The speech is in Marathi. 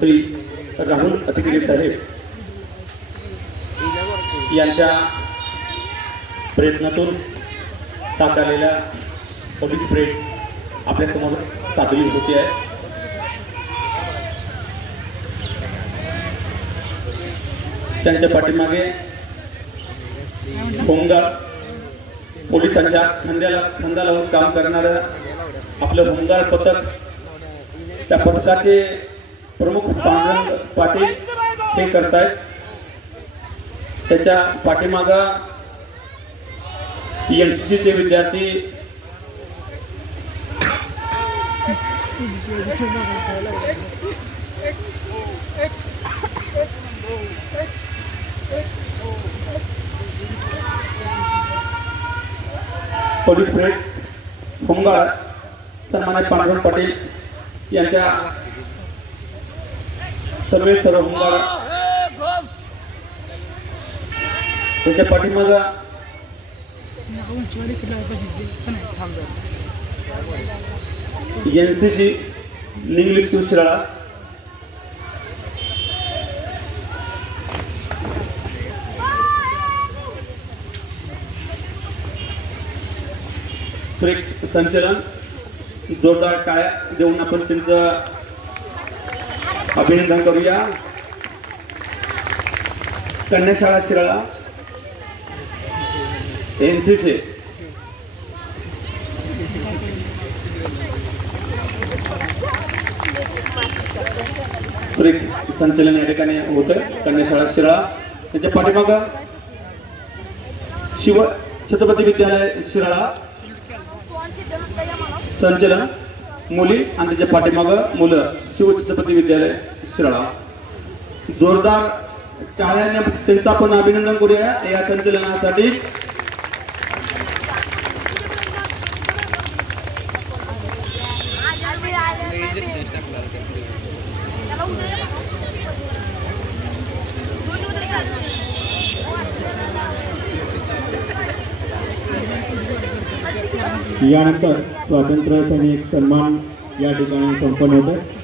श्री राहुल अतिगिरी साहेब यांच्या प्रयत्नातून साकारलेल्या पोलीस परेड आपल्यासमोर सादरी होते आहे। त्यांच्या पाठीमागे होमगार्ड पोलिसांच्या खांदा लावून काम करणारं आपलं होमगार्ड पथक, त्या पथकाचे प्रमुख पांडुरंग पाटील हे करतायत। त्याच्या पाठीमागं एनसीसीचे विद्यार्थी पोलीस परेड होमगार्ड सन्मानित पांडुरंग पाटील यांच्या सर्व होमगार्ड त्याच्या पाठीमागं एनसीसी निंगली शिराळा संचलन जोरदार टाळ्या देऊन आपण त्यांचं अभिनंदन करूया। कन्याशाळा शिराळा एनसीसी संचलन या ठिकाणी होतं। कन्याशाळा शिराळा त्याच्या पाठीमागं शिव छत्रपती विद्यालय शिराळा संचलन मुली आणि त्याच्या पाठीमागं मुलं शिव छत्रपती विद्यालय शिराळा। जोरदार टाळ्याने त्यांचं आपण अभिनंदन करूया या संचलनासाठी। यानंतर स्वातंत्र्य सैनिक सन्मान या ठिकाणी संपन्न होतं।